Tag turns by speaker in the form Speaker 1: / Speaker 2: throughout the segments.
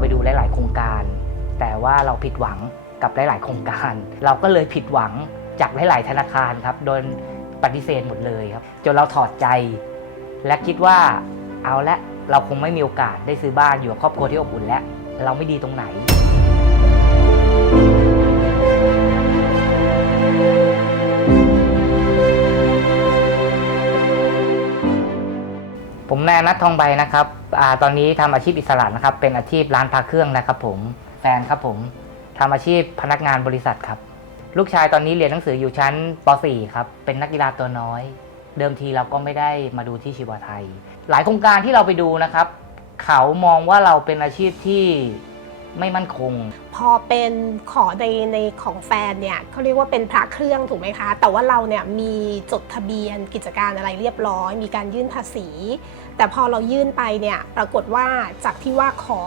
Speaker 1: ไปดูหลาย ๆ โครงการ แต่ว่าเราผิดหวังกับหลาย ๆ โครงการ เราก็เลยผิดหวังจากหลาย ๆ ธนาคารครับ โดนปฏิเสธหมดเลยครับ จนเราถอดใจ และคิดว่าเอาละเราคงไม่มีโอกาสได้ซื้อบ้านอยู่กับครอบครัวที่อบอุ่นแล้ว เราไม่ดีตรงไหน นายอนัททองใบนะครับอตอนนี้ทำอาชีพอิสระนะครับ เป็นอาชีพร้านพาเครื่องนะครับ ผม แฟนครับผมทำอาชีพพนักงานบริษัทครับ ลูกชายตอนนี้เรียนหนังสืออยู่ชั้นป .4 ครับ เป็นนักกีฬาตัวน้อย เดิมทีเราก็ไม่ได้มาดูที่ชีวาไทย หลายโครงการที่เราไปดูนะครับ เขามองว่าเราเป็นอาชีพที่ ไม่มั่นคง
Speaker 2: พอเป็นขอในในของแฟนเนี่ยเขาเรียกว่าเป็นพระเครื่องถูกไหมคะ แต่ว่าเราเนี่ยมีจดทะเบียนกิจการอะไรเรียบร้อย มีการยื่นภาษี แต่พอเรายื่นไปเนี่ยปรากฏว่าจากที่ว่าขอ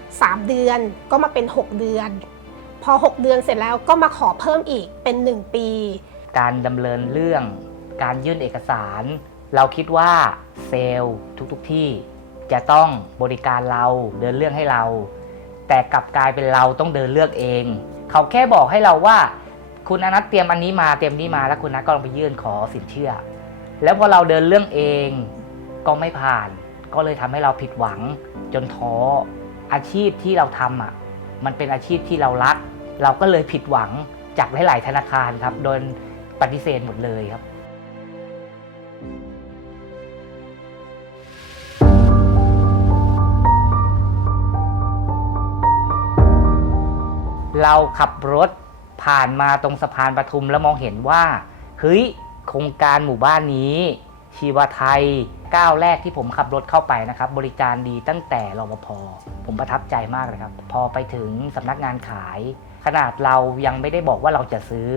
Speaker 2: 3 เดือนก็มาเป็น 6 เดือน พอ 6 เดือนเสร็จแล้วก็มาขอเพิ่มอีกเป็น 1 ปี
Speaker 1: การดำเนินเรื่องการยื่นเอกสาร เราคิดว่าเซลล์ทุกๆที่จะต้องบริการเราเดินเรื่องให้เรา แต่กลับกลายเป็นเราต้องเดินเลือกเอง เขาแค่บอกให้เราว่า คุณอนัทเตรียมอันนี้มาเตรียมนี้มาแล้วคุณนัทก็ลองไปยื่นขอสินเชื่อ แล้วพอเราเดินเรื่องเองก็ไม่ผ่าน ก็เลยทำให้เราผิดหวัง จนท้ออาชีพที่เราทำอะ มันเป็นอาชีพที่เรารัก เราก็เลยผิดหวังจากหลาย ๆ ธนาคารครับโดนปฏิเสธหมดเลยครับ เราขับรถผ่านมาตรงสะพานปทุมแล้วมองเห็นว่าเฮ้ยโครงการหมู่บ้านนี้ ชีวไทยก้าวแรกที่ผมขับรถเข้าไปนะครับ บริการดีตั้งแต่รปภผมประทับใจมากเลยครับ พอไปถึงสำนักงานขาย ขนาดเรายังไม่ได้บอกว่าเราจะซื้อ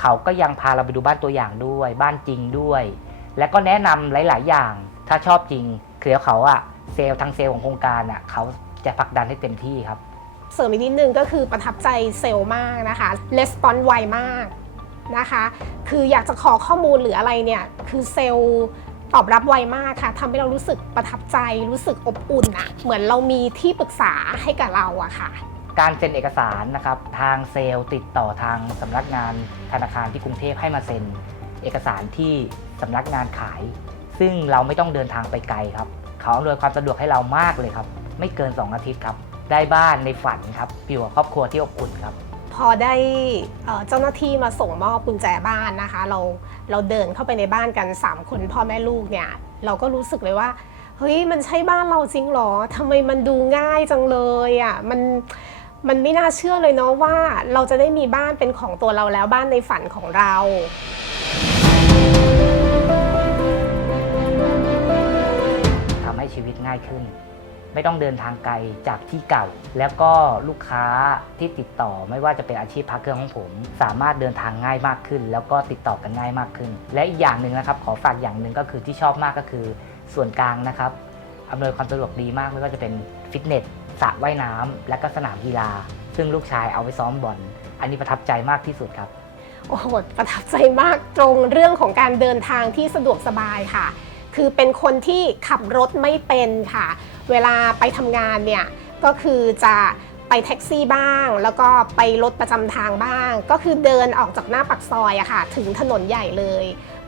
Speaker 1: เขาก็ยังพาเราไปดูบ้านตัวอย่างด้วย บ้านจริงด้วย และก็แนะนำหลาย ๆ อย่าง ถ้าชอบจริงเคือเดี๋ยวเขาอะเซลล์ทางเซลล์ของโครงการอะเขาจะผลักดันให้เต็มที่ครับ
Speaker 2: เสริมอีกนิดนึงก็คือประทับใจเซลล์มากนะคะレスปอนไวมากนะคะ คืออยากจะขอข้อมูลหรืออะไรเนี่ย คือเซลล์ตอบรับไวมากค่ะทำให้เรารู้สึกประทับใจรู้สึกอบอุ่นอะเหมือนเรามีที่ปรึกษาให้กับเราอะค่ะ
Speaker 1: การเซ็นเอกสารนะครับ ทางเซลล์ติดต่อทางสำนักงานธนาคารที่กรุงเทพให้มาเซ็น เอกสารที่สำนักงานขาย ซึ่งเราไม่ต้องเดินทางไปไกลครับ เขาอำนวยความสะดวกให้เรามากเลยครับ ไม่เกิน 2 อาทิตย์ครับ ได้บ้านในฝันครับอยู่กับครอบครัวที่อบอุ่นครับ
Speaker 2: พอได้เอ่อเจ้าหน้าที่มาส่งมอบกุญแจบ้านนะคะ เราเราเดินเข้าไปในบ้านกัน 3 คนพ่อแม่ลูกเนี่ย เราก็รู้สึกเลยว่า เฮ้ยมันใช่บ้านเราจริงเหรอทำไมมันดูง่ายจังเลยอะ่ะมันมันไม่น่าเชื่อเลยเนาะว่าเราจะได้มีบ้านเป็นของตัวเราแล้วบ้านในฝันของเรา
Speaker 1: ทำให้ชีวิตง่ายขึ้น ไม่ต้องเดินทางไกลจากที่เก่า แล้วก็ลูกค้าที่ติดต่อไม่ว่าจะเป็นอาชีพพักเครื่องของผม สามารถเดินทางง่ายมากขึ้น แล้วก็ติดต่อกันง่ายมากขึ้น และอีกอย่างหนึ่งนะครับ ขอฝากอย่างหนึ่งก็คือที่ชอบมากก็คือส่วนกลางนะครับอำนวยความสะดวกดีมากไม่ว่าจะเป็นฟิตเนสสระว่ายน้ำและก็สนามกีฬา ซึ่งลูกชายเอาไว้ซ้อมบอลอันนี้ประทับใจมากที่สุดครับ
Speaker 2: โอ้โหประทับใจมากตรงเรื่องของการเดินทางที่สะดวกสบายค่ะ คือเป็นคนที่ขับรถไม่เป็นค่ะ เวลาไปทำงานเนี่ยก็คือจะไปแท็กซี่บ้าง แล้วก็ไปรถประจำทางบ้าง ก็คือเดินออกจากหน้าปักซอยอะค่ะ ถึงถนนใหญ่เลย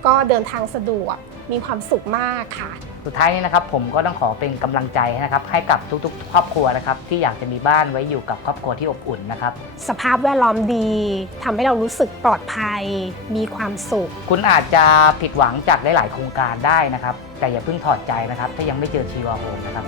Speaker 2: ก็เดินทางสะดวกมีความสุขมากค่ะ
Speaker 1: สุดท้ายนี้นะครับผมก็ต้องขอเป็นกำลังใจนะครับให้กับทุกๆ ครอบครัวนะครับที่อยากจะมีบ้านไว้อยู่กับครอบครัวที่อบอุ่นนะครับ
Speaker 2: สภาพแวดล้อมดีทำให้เรารู้สึกปลอดภัย มีความสุข
Speaker 1: คุณอาจจะผิดหวังจากหลายๆโครงการได้นะครับแต่อย่าเพิ่งถอดใจนะครับถ้ายังไม่เจอชีวาโฮมนะครับ